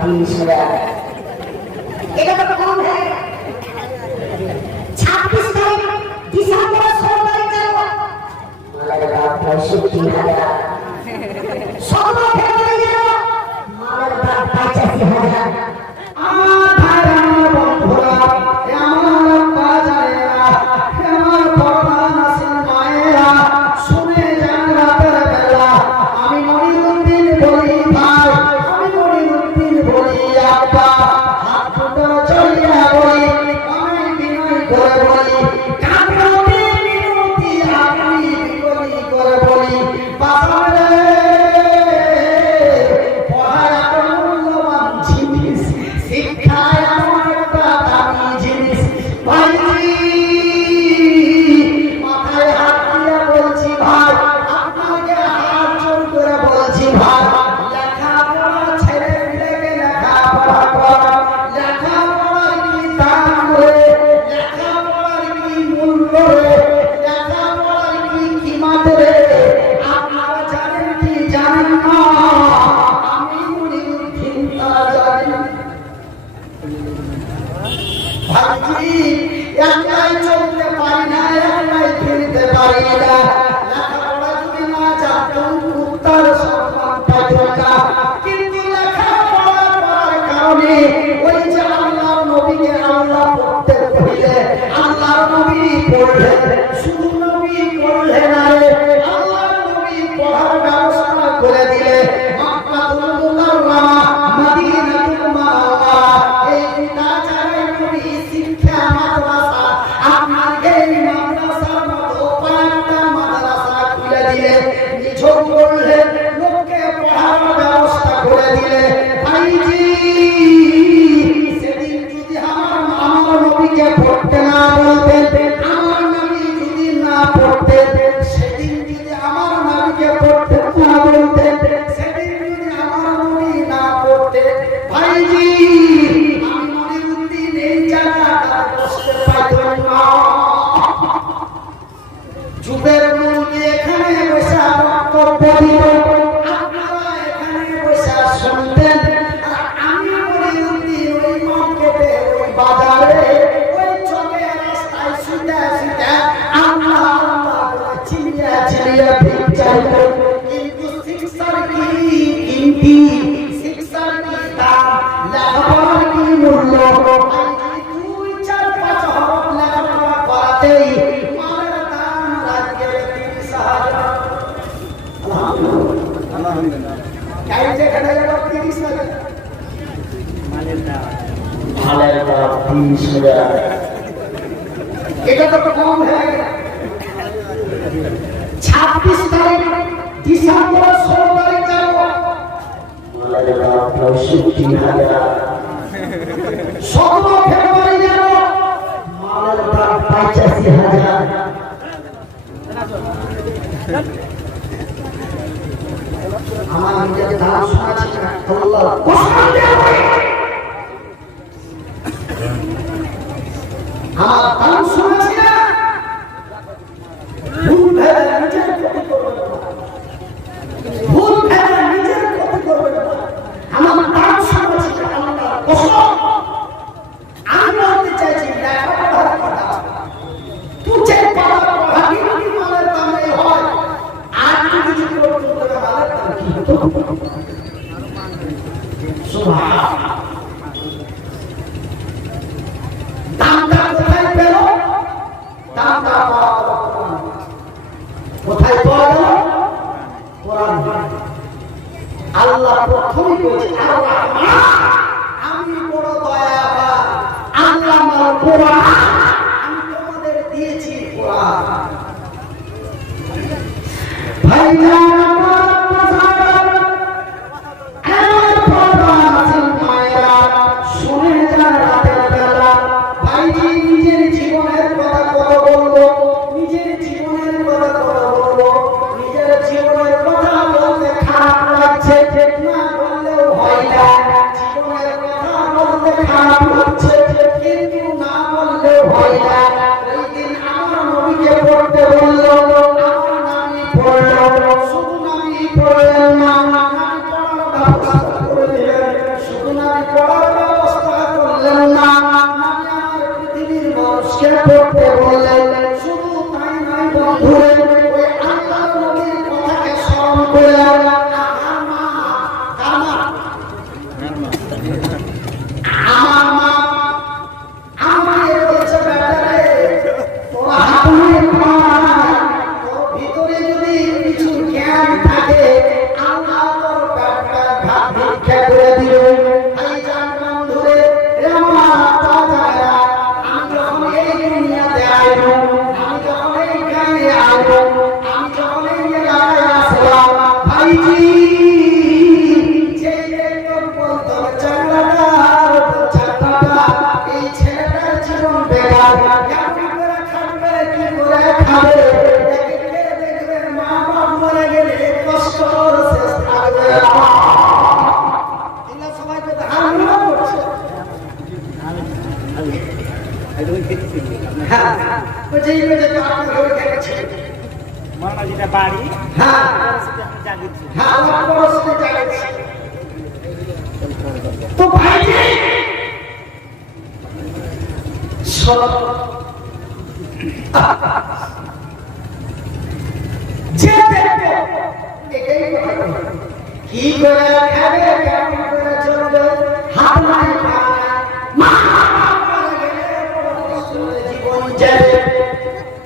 20,000 এটা তো কম है 26 তারিখ ডিসেম্বর 16 তারিখ যাব মালের দাম 65,000 17 ফেব্রুয়ারি যাব মালের দাম 85,000 আমার ভাই আমার বন্ধুরা আমার বাজারেরা আমার বড়রা নাসির মায়েরা শুনে যান রাতের বেলা আমি মনিরুদ্দিন বলি ভাই আমি মনিরুদ্দিন বলি আব্বা হাত দুটো চলিয়া বলি আমি বিনয় করে বলি কামড়তে মিনতি আমি বিকলি করে বলি বাজারে পড়ায় আপন মূল্যবান জিনিস শিক্ষায় আমার একটা দামি জিনিস ভাইজি মাথায় হাত দিয়ে বলছি ভাই আপনাকে হাত জোর করে বলছি ভাই লেখাপড়া ছেলে মেয়েকে লেখাপড়া করা লেখাপড়ার কি দাম করে লেখাপড়ার কি মূল্য রে লেখাপড়ার কি কিমাত রে আপনারা জানেন কি জানেন না আমি মনিরুদ্দিন তা জানি ভাইজি একলাই চলতে পারি না একলাই ফিরতে পারি না লেখাপড়া যদি না জানতাম কুত্তার সম্মান পাইতো না কিন্তু লেখাপড়া করার কারণে ওই যে আল্লাহর নবীকে আল্লাহ পড়তে কইলে আল্লাহর নবী পড়লেন শুধু নবী পড়লেন না রে আল্লাহর নবী পড়ার ব্যবস্থা করে দিলে মক্কাতুল মুকাররমা মদিনাতুল মুনাওয়ারা এই দুটা জায়গায় নবী শিক্ষা মাদ্রাসা আপনার এই মাদ্রাসার মতো কয়েকটা মাদ্রাসা খুলে দিলে নিঝক করলেন লোককে পড়ার ব্যবস্থা করে দিলে ভাইজি সেদিন যদি আমার নবীকে পড়তে না বলতেন আমার নবী যদি না পড়তেন সেদিন যদি আমার নবীকে পড়তে না বলতেন সেদিন যদি আমার নবী না পড়তেন ভাইজি আমি মনিরুদ্দিন এই জায়গাটা বসতে পারতাম না যুগের মুরগি এখানে বসে বক্তব্য দিত আপনারা এখানে বসে শুনতেন আর আমি মনিরুদ্দিন ওই মার্কেটে ওই বাজারে ওই চকে রাস্তায় শুতে শুতে আল্লাহ আল্লাহ করে চিনিয়ে চিনিয়ে ভিক চাইত কিন্তু শিক্ষার কি কিনতি শিক্ষার কি দাম লেখাপড়ার কি মূল্য দুই চার পাঁচ হরফ লেখাপড়া করাতেই মালের দাম রাজ্যের 30,000 আলহামদুলিল্লাহ কাই যেখানে যাব 30,000 মালের দাম 30,000 এটা তো কম है 26 তারিখ ডিসেম্বর 16 তারিখ যাব মালের দাম 65,000 17 ফেব্রুয়ারি যাব মালের দাম 85,000 আমার নিজের দাম শোনাচ্ছি না আল্লাহ কসম দিয়ে বলি আমার দাম শোনাচ্ছি না ভুল ভেবে নিজের ক্ষতি করবে না ভুল ভেবে নিজের ক্ষতি করবে না আমার দাম শোনাচ্ছি না আল্লাহ কসম আমি বলতে চাইছি লেখাপড়ার কথা তুঝে পাড়া পড়াবি মালের দাম এই হয় আর তুই যদি করতে মালের দাম কি হতো সুবহান দামটা কোথায় পেল দামটা কোথায় পাওয়া গেল কোরআন আল্লাহ প্রথমে বলেছে আমি বড় দয়াবান আল্লাহ আমার কোরআন আমি তোমাদের দিয়েছি কোরআন ভাইজান নিজের জীবনের কথা কত বলবো নিজের জীবনের কথা কত বলবো নিজের জীবনের কথা বলতে খারাপ লাগছে না বললেও হয় না জীবনের কথা বলতে খারাপ লাগছে কিন্তু না বললেও হয় না ওই দিন আমার নবীকে পড়তে বললো আমার নামই পড়লো শুধু নামই পড়লেন না নামই পড়ার ব্যবস্থা করে দিলেন শুধু নামই হ্যাঁ বলছি এই যে আপনার ঘরে গেছে মানা যেটা বাড়ি হ্যাঁ জাগিয়েছি হ্যাঁ আমার পড়াশোনা জায়গা তো ভাইজি সব যে দেখবে এটাই কথা কি করে খাবে কেমন করে চলবে হাত নাই মা জীবন যাবে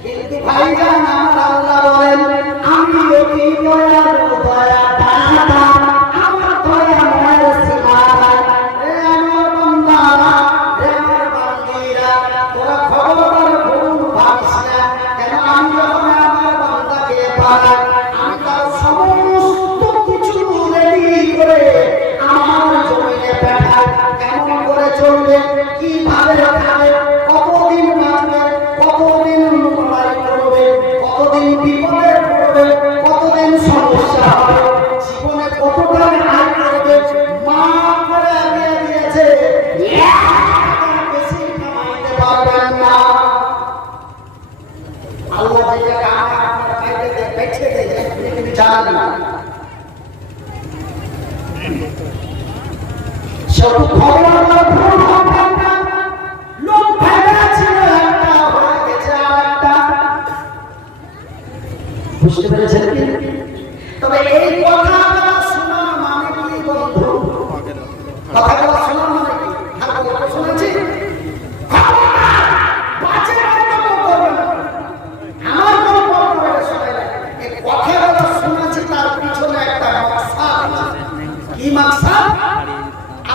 কিন্তু ভাইজান আমার আল্লাহ বলেন আমি অতি দয়ালু দয়া দাতা আমার দয়া মনের সীমা নাই রে আমার বান্দারা রে আমার বান্দিরা তোরা খবরদার ভুল ভাবিস না কেন আমি যখন আমার বান্দাকে পাই আমি তার সমস্ত কিছু রেডি করে আমার জমিনে পাঠাই কেমন করে চলবে কিভাবে খাবে কতদিন বাঁচবে কতদিন লড়াই করবে কতদিন বিপদে পড়বে কতদিন সমস্যা হবে জীবনে কতটা আয় করবে মা করে আগে দিয়েছে বেশি কামাইতে পারবেন না আল্লাহ যে টাকা আপনার বাইরে বেঁচে দেয় আপনি জানেন না সব খবর ভুল হবে না লোক ভাইরা ছিল একটা হয়ে গেছে আরেকটা বুঝতে পেরেছেন কি তবে এই কথাটা শোনা মানে কি বন্ধু কথাটা শোনা মানে কি আপনারা শুনেছি বাজে মন্তব্য করবেন আমার মন্তব্য করে শোনেন এই কথাটা শুনেছি তার পিছনে একটা মাকসাদ আছে কি মাকসাদ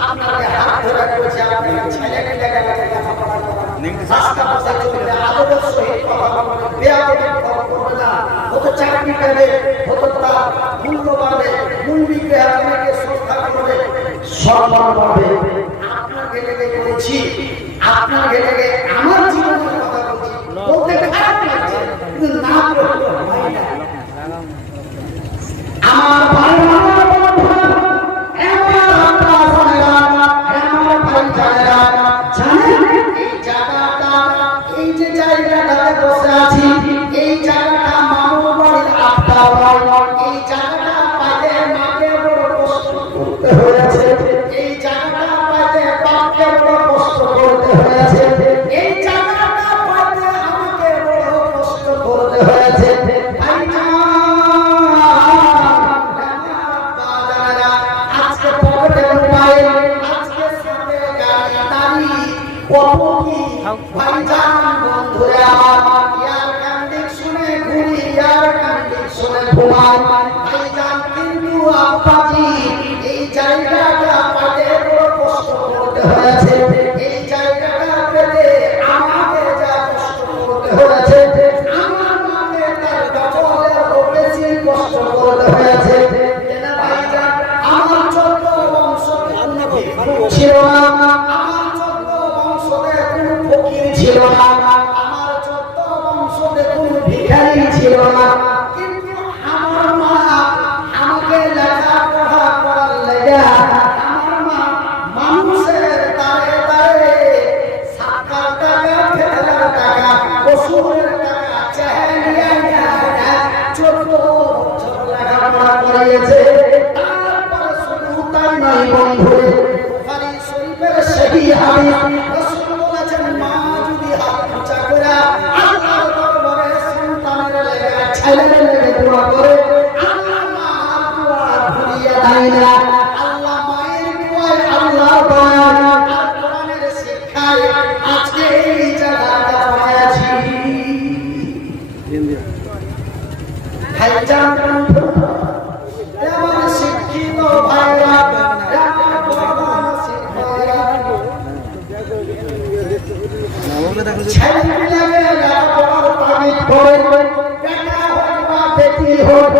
আপনাকে হাত ধরে বলছে আপনি ছেলেকে লেখালেখি লেখাপড়া করেন রাস্তা পাশে চলবে আদবের সহিত কথা বলবে বেয়াদবি কথা বলবে না হয়তো চাকরি পেবে হয়তো তার মূল্য বাড়বে মূল বিক্রয় আপনাকে শ্রদ্ধা করবে সম্মান পাবে আপনাকে লেগে বলছি আপনাকে লেগে আমার জীবনের কথা বলছি বলতে খারাপ লাগছে কিন্তু না বলতে হয় না আমার ভাই এই জায়গাটা পাতে বড় কষ্ট করতে হয়েছে এই জায়গাটা পেতে আমাকে যা কষ্ট করতে হয়েছে আমার মাকে তার ডবলের বেশি কষ্ট করতে হয়েছে ভাইজান আমার 14 বংশ ছিল না আমার 14 বংশে কোনো ফকির ছিল না আমার 14 বংশে কোনো ভিখারি ছিল না কিন্তু আমার মা আমাকে লেখাপড়া করার লেগে আমার মা মানুষের দাঁড়ে দাঁড়ে 7 টাকা ফেরার টাকা ওষুধের টাকা চেহারিয়া ছোট ছোট লেখাপড়া করিয়েছে তারপরে শুধু তাই নয় বন্ধু বুখারী শরীফের সহি হাদিস রাসূল বলেছেন মা যদি হাত উঁচা করে আল্লাহর দরবারে সন্তানের লেগে ছেলের লেগে দোয়া করে আল্লাহ মার দোয়া ভুলিয়ে দেয় না আল্লাহ মায়ের দোয়ায় আল্লাহ দয়া আর কোরআনের শিক্ষায় আজকে এই জায়গাটা পেয়েছি ভাইজান আমার শিক্ষিত ভাইরা আমার বড় শিক্ষিতরা ছেলেমেয়েকে লেখাপড়ার তাগিদ করে বেটা হোক বা বেটি হোক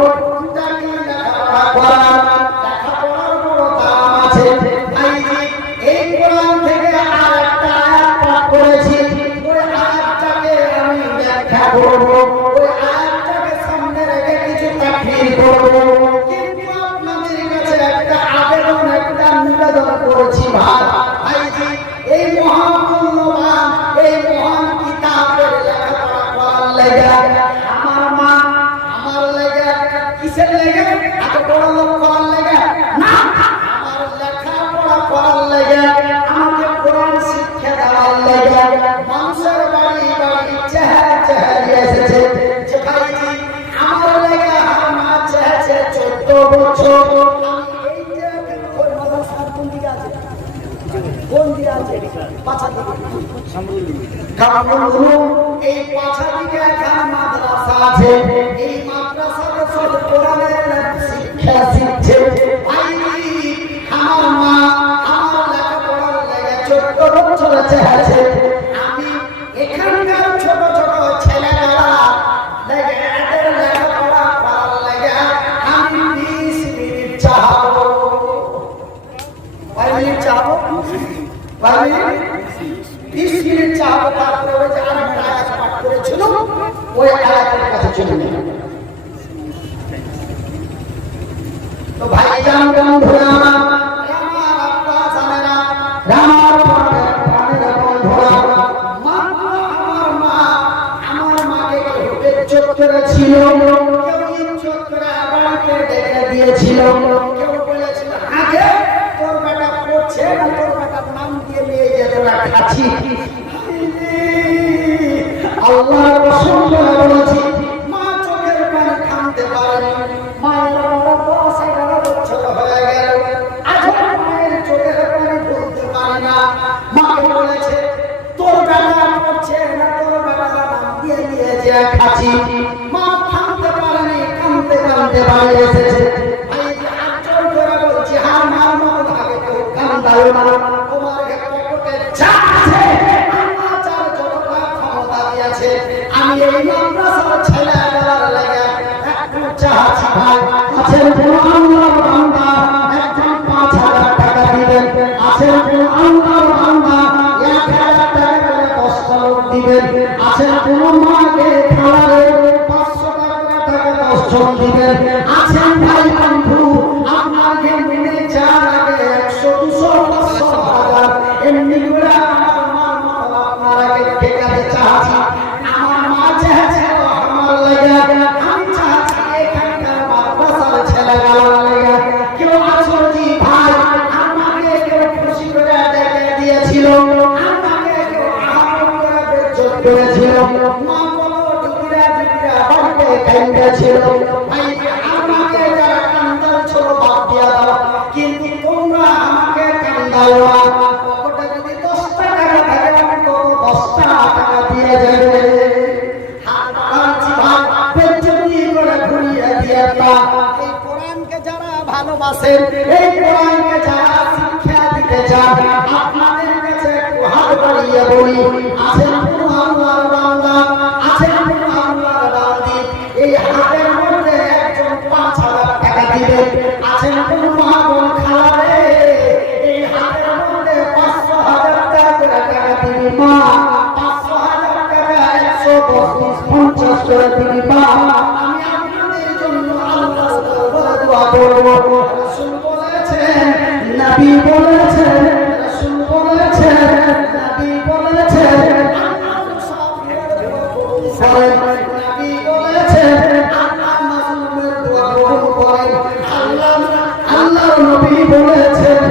তাকে লেখাপড়া করান লেখাপড়ার বড় দাম আছে ভাইজি এই কোরআন থেকে আরেকটা আয়াত পাঠ করেছি ওই আয়াতটাকে আমি ব্যাখ্যা করব ওই আয়াতটাকে সামনে রেখে কিছু তাফসীর করব কিন্তু আপনাদের কাছে একটা আবেদন একটা নিবেদন করেছি ভাইজি এই মহামূল্যবান এই মহা পাঁচা কামরুল এই পাঁচা দিকে এখানে মাদ্রাসা আছে এই মাদ্রাসাতে সব কোরআনের শিক্ষা শিখছে ভাই আমার মা আমার লেখাপড়ার লেগে 14 বছর আছে আমি এখানকার ছোট ছোট ছেলেরা লেগে এদের লেখাপড়া করার লেগে আমি 20 মিনিট চাহাবো 5 মিনিট চাহাবো 20 মিনিট চাহাবো তারপরে ওই যে আরেকটা আয়াত পাঠ করেছিল ওই আয়াতের কাছে চলে যাবো তো ভাইজান বন্ধুরা আমার আব্বা জানেরা আমার প্রাণের বন্ধুরা আমার মাকে ইজ্জত করেছিল কেউ ইজ্জত করে বাড়িতে ডেকে দিয়েছিল কেউ বলেছিল আগে তোর বেটা পড়ছে না তোর বেটার নাম দিয়ে নিয়ে যেতে না খাচ্ছি আল্লাহর কসম করে বলেছি মা চোখের পানি থামতে পারেনি মায়ের মাকে বলেছে তোর বেলা পড়ছে না তোর বেলা নাম দিয়ে নিয়েছে খাচ্ছি মা থামতে পারেনি কাঁদতে কাঁদতে বাড়ি এসেছে ভাই আচর করে বলছি হার মার মতো ভাবে কেউ কান্দাও না তোমার পকেটে যা আছে আল্লাহ যার যতটা ক্ষমতা দিয়েছে আমি এই মাদ্রাসার ছেলেবেলার লেগে একটু চাচ্ছি ভাই আছেন কোন আল্লাহর বান্দা একজন 5,000 টাকা দিবেন আছেন কোন আল্লাহর বান্দা 1,000 টাকা করে 10টা লোক দিবেন আছেন কোন মাকে খাওয়ারে 500 টাকা 10 জন দিবেন আছেন ভাই বন্ধু আপনাকে মনে যা লাগে 100 200 500 হাজার এমনি করে আমার মার মতো আপনারাকে ঠেকাতে চাচ্ছি আমার মা চাচ্ছে আমার লাগে আমি চাচ্ছি এখানকার মাদ্রাসার ছেলেগুলোর লাগে কেউ আছো জি ভাই আমাকে কেউ খুশি করে ডেকে দিয়েছিল আমাকে কেউ আহ্বান করে বেজ্জত করেছিল মা বলো টুকরা টুকরা বাড়িতে কাঁদেছিল ভাই আমাকে যারা কান্দাচ্ছিল বাদ দিয়া দাও কিন্তু তোমরা আমাকে কান্দাও না পকেটে যদি 10 টাকা থাকে আমি তো 10 টাকা দিয়ে যাবে হাত বাড়াচ্ছি ভাই বেজ্জতি করে ঘুরিয়ে দিয়ে দাও এই কোরআনকে যারা ভালোবাসেন এই কোরআনকে যারা শিক্ষা দিতে চান আপনাদের কাছে একটু হাত বাড়িয়ে বলি আছেন কোন আল্লাহর বান্দা আছেন কোন আল্লাহর বান্দি এই হাতের মধ্যে একজন 5,000 টাকা দিবেন আছেন কোন মহাজন খালারে এই হাতের মধ্যে 500,000 টাকা করে টাকা দিবি মা 500,000 টাকা 150 করে দিবি মা আমি আপনাদের জন্য আল্লাহর দরবারে দোয়া করব রাসূল বলেছেন নবী বলেছেন রাসূল বলেছেন নবী বলেছেন আল্লাহ মুসাফিরের দোয়া কবুল করেন নবী বলেছেন আল্লাহ মাজলুমের দোয়া কবুল করেন আল্লাহ নবী বলেছেন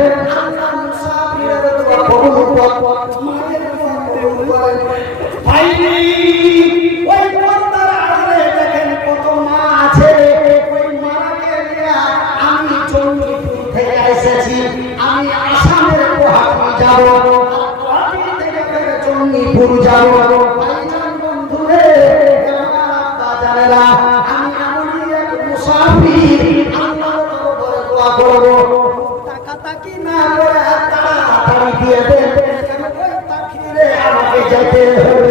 আল্লাহ মুসাফিরের দোয়া কবুল করেন মায়ের দোয়া কবুল করেন ভাই ওই পর্দার আড়ালে দেখেন কত মা আছে ওই মাকে নিয়ে আমি চন্দ্রপুর থেকে এসেছি আমি আসামের গুয়াহাটি যাব আর গুয়াহাটি থেকে ফের চন্দ্রপুর যাব ভাইজান বন্ধু রে আমার আব্বা জানেরা আমি এমনই এক মুসাফির আল্লাহর দরবারে দোয়া করব টাকা তাকি না করে তাড়াতাড়ি দিয়ে দেন কেন ওই তাকিরে আমাকে যেতে হবে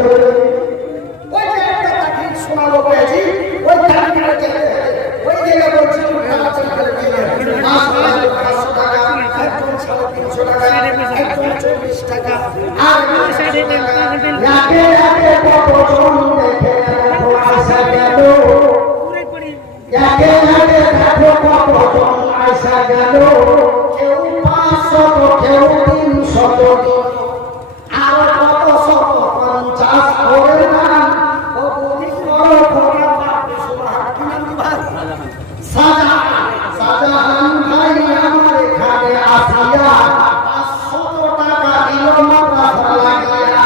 ওই যে একটা তাকির শোনালো পেয়েছি ওই তাকিরে যেতে হবে ওই জায়গায় বলছি তাড়াতাড়ি করে দিয়ে মাস 500 টাকা একজন 350 টাকা একজন 40 টাকা আর লাগে লাগে কতজন দেখে দেখো আশা গেল লাগে লাগে দেখো কতজন আশা গেল কেউ 500 কেউ 300 আর কত 150 করে না ও বলি করো খোলা পাবে সুবহান ভাই সাজাহান ভাই আমার এখানে আসিয়া 500 টাকা দিল মাদ্রাসা লাগিয়া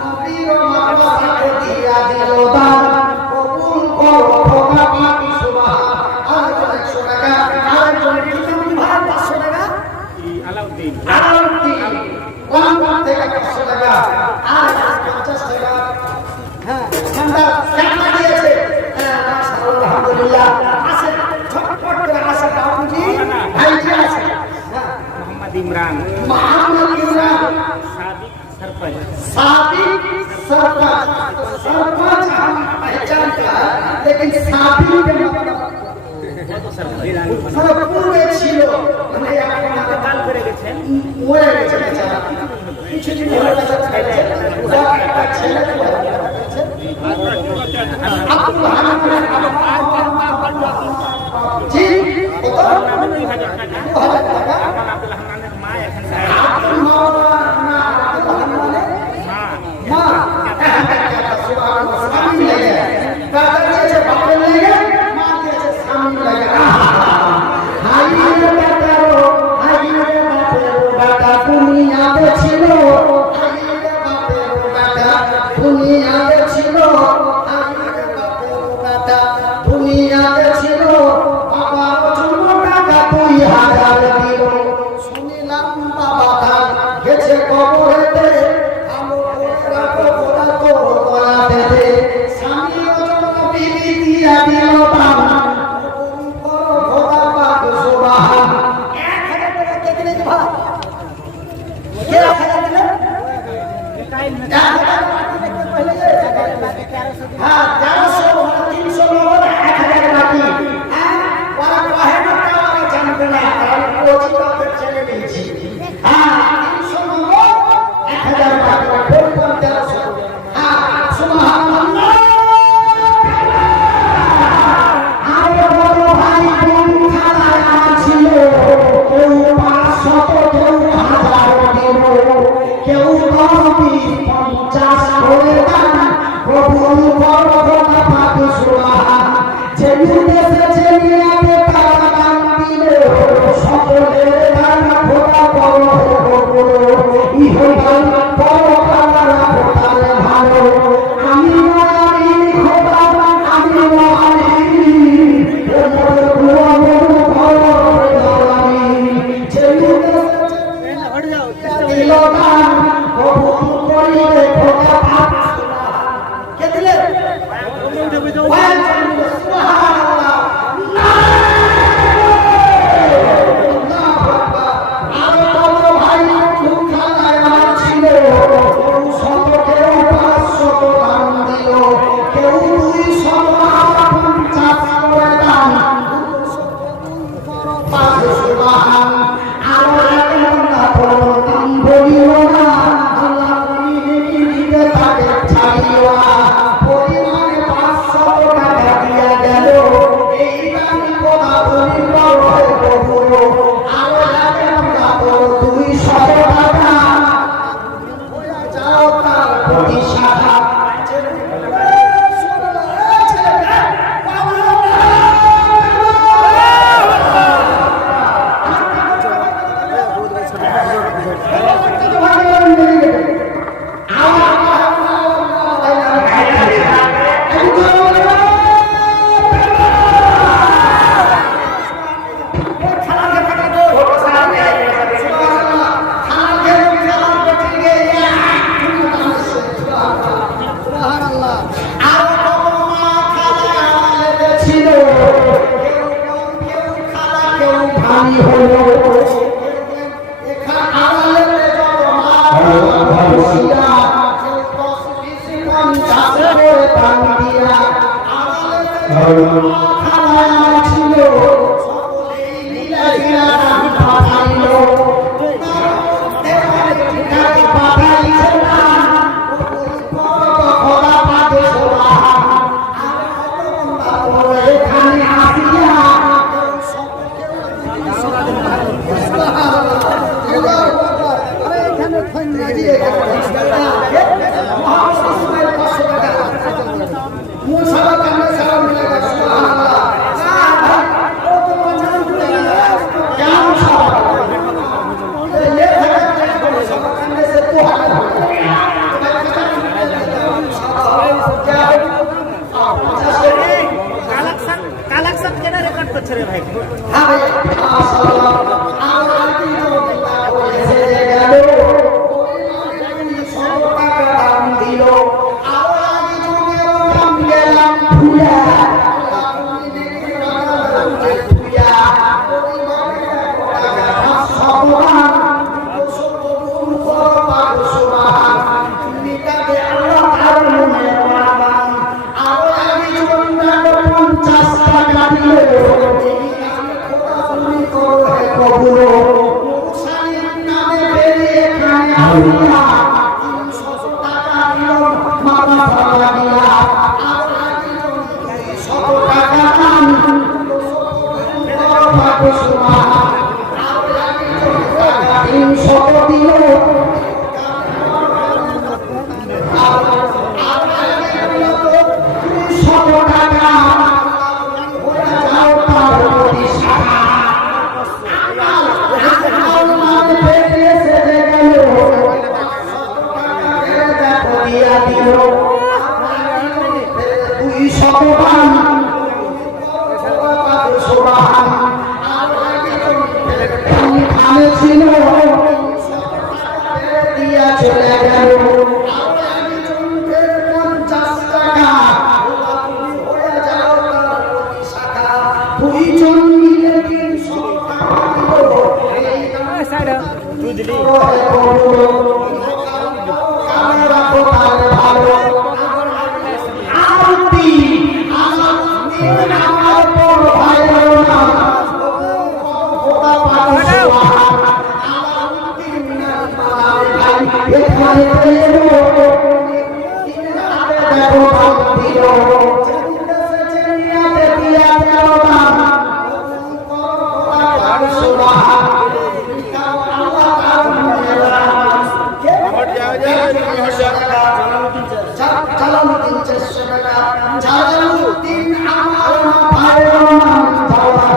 নবীর মাদ্রাসাকে দিয়া দিল দান কবুল করো খোলা পাবে সুবহান আর 100 টাকা আর 100 ভাই 500 টাকা আলাউদ্দিন কোন থেকে 500 টাকা আর 50 টাকা হ্যাঁ ঠান্ডা টাকা দিয়েছে আলহামদুলিল্লাহ আছে ছোট্ট করে আছে বাবুজি ভাই কি আছে মোহাম্মদ ইমরান মোহাম্মদ ইমরান साबिक सरपंच सरपंच हम पहचानता है लेकिन साबिक के मतलब पूर्वे ছিল মানে এখন কাল করে গেছেন মরে গেছে বেচারা কিছু দিন হলো বেচারা ছেড়ে একটা ছেলে আব্দুল হামিদ জি কত 2000 টাকা 2000 টাকা এখন আব্দুল হান্নানের মা এখন আব্দুল মাওলানা আব্দুল হান্নানের মা সুবহানাল্লাহ স্বামী লাগে দাদা দিয়েছে বাপের লাগে মা দিয়েছে স্বামী লাগে হাই রে বাটারো হাই রে বাপের বাটা দুনিয়াতে ছিল হাই রে বাপের বাটা দুনিয়াতে ছিল হাই রে বাপের বাটা দুনিয়াতে ছিল বাবার জন্য টাকা 2000 দিল শুনিলাম বাবা তার গেছে কবরেতে আলো ওরা কবরা তো দয়াতে দে স্বামী ওজন বিবি দিয়া দিল দাম খোদা পাক সুবহান 1000 টাকা কে দিলে ভাই কে 1000 দিলে হ্যাঁ 1300 300 লোক 1000 বাকি হ্যাঁ ওরা কহে না ওরা জানবে না কারণ কোচিতে ছেলে নিয়েছি হ্যাঁ 300 লোক 1000 বাকি ফোন 1300 হ্যাঁ সুবহানাল্লাহ আরে বড় ভাই কোন খালায় ছিল কেউ 500 কেউ 1000 দিল কেউ 50 করে দান প্রভুর বড় কথা পাক সুবহান যেমন দেশে চেনিয়াতে তারা দান দিল সকলের দান খোদা বড় ইহকাল বড় কালারা খোদার ভালো আমি মালিক খোদা আমি মালিক ওমর দুয়া বড় আমি যেমন দেশে দিল দান প্রভু করিলে খোদা পাক কে দিলে সুবহানাল্লাহ আরে বড় ভাই কোন খালায় ছিল কেউ 100 কেউ 500 দান দিল কেউ 250 করে দান পাক সুবহান আরো একটা প্রণাম বলিও না আল্লাহ দিতে থাকে ছাড়িও না পরিমাণে 500 টাকা দিয়া গেল এই দান কথা বলি প্রভু আরো একটা 200 টাকা যাও তার প্রতি শাখা এখানে আসিয়া 300 টাকা দিল মাদ্রাসা লাগিয়া, আর একজন 200 টাকা দান ভাগ্য সুবহান, আর একজন টাকা 300 দিল, আর একজন 200 টাকা ওরা যাও তার প্রতি সারা চলে গেল দুইজন মিলে 300 টাকা বুঝলি জালালউদ্দিন 400 টাকা, জালালউদ্দিন আমার ভাইয়ের নাম বাবা,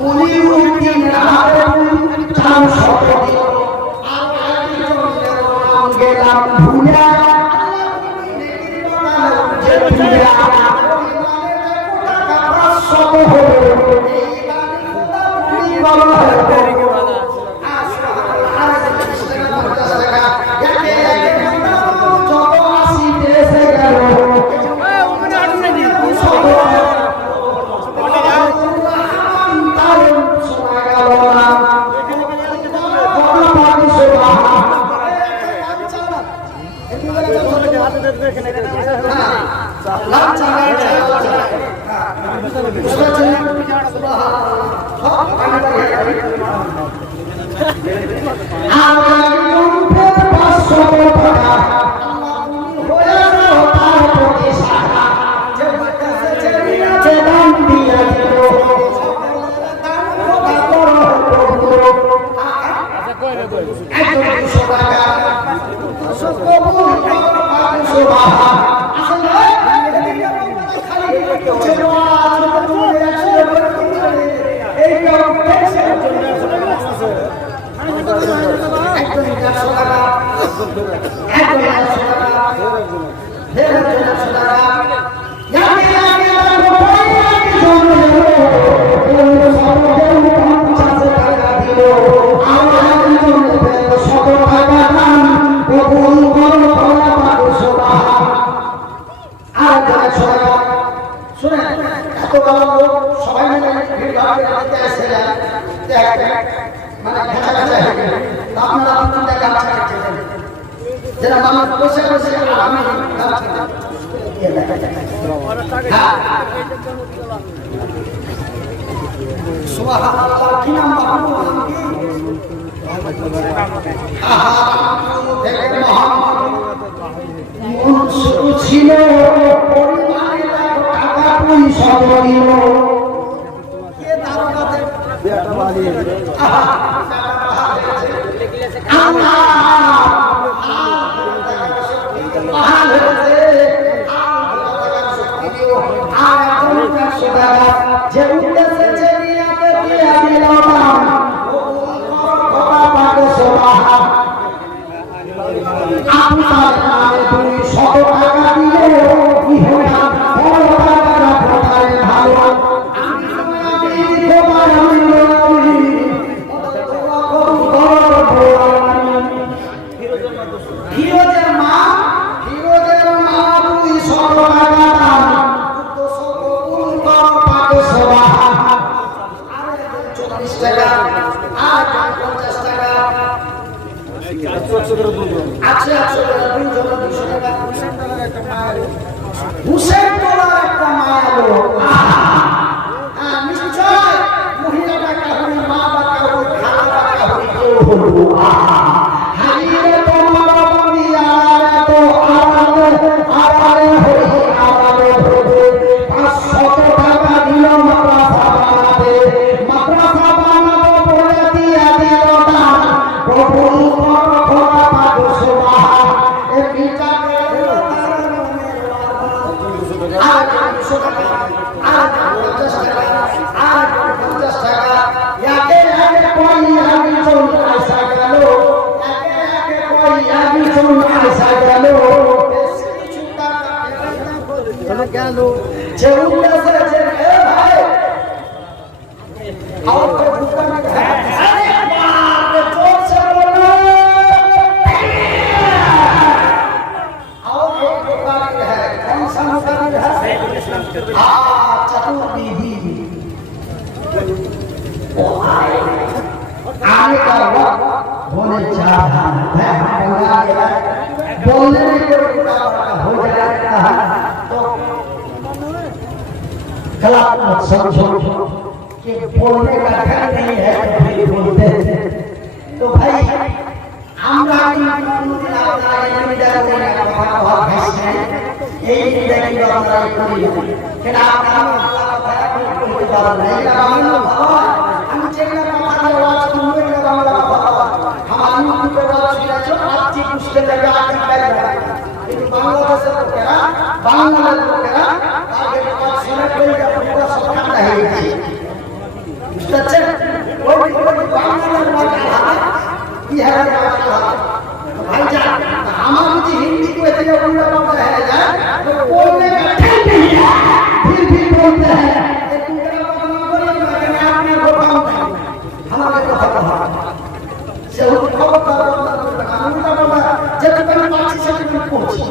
মনিরউদ্দিন আরেকজন 400 দিল, আর একজনের নাম গেলাম ভুলা, যে ভুলা 500 হলো, এই বাড়ি সুবহানাল্লাহ কি নাম বাবু ছিল টাকা পয়সা দিল যে উদ্দেশ্যে যে নিয়াতে দিয়া দিলাম কথা পাকে সোহা আপনার নামে 200 টাকা দিলে কি হয় বড় টাকা কোথায় ভালো ফিরোজের মা 200 টাকা দাম হুসেন বলার একটা মায়ালো নিশ্চয় মহিলাটা কাহুরি মা বা কাহুরি খালা বা কাহুরি কেউ হলো হাইরে তোমার বন্দিয়া তো আরারে হরি আরারে ভরে 500 টাকা দিল মাদ্রাসা বানাবো বলে দিয়া দিল দান কবুল কর খোদা পাক সুবহান এ বিচারে আর 100 টাকা আর 50 টাকা আর 50 টাকা একে একে কই আমি চলে আসা গেল একে একে কই আমি চলে আসা গেল কিছু টাকা চলে গেল যেউটা সে এ ভাই और तो दूसरा में अरे बाप रे जोर से बोलो और एक दुकान है कौन सा दुकान है चतुर्विधि वो आने का वक्त होने जा रहा है बोलने के हो जाता है तो गलत मत समझो कि बोलने का ढंग नहीं है तो फिर बोलते हैं तो भाई আমরা কিন্তু আপনারা এই মিডিয়া করে কথা ভাষণ এই মিডিয়া কি আপনারা করি কেন আপনারা আল্লাহ কথা বলতে পারেন না এটা বাংলা ভাষা আমি যেটা কথা আওয়াজ শুনবে এটা বাংলা ভাষা हम उनको आवाज দিয়েছো আপনি বুঝতে লাগা আপনি বাইরে কিন্তু বাংলাদেশের লোকেরা বাংলার লোকেরা আগে কথা শুনে কই পুরো সবটা হয়ে গেছে বুঝতে ওই বাংলার ভাষা बिहार का भाईजान हमारा मुझे हिंदी को इतने उल्टा पड़ता है यार तो बोलने का ढंग नहीं है फिर भी बोलते हैं दूसरा बदनाम करेंगे मगर आपने को काम नहीं हमारे को पता है से वो खबर का उल्टा बोला जब तक पांच से पहुंची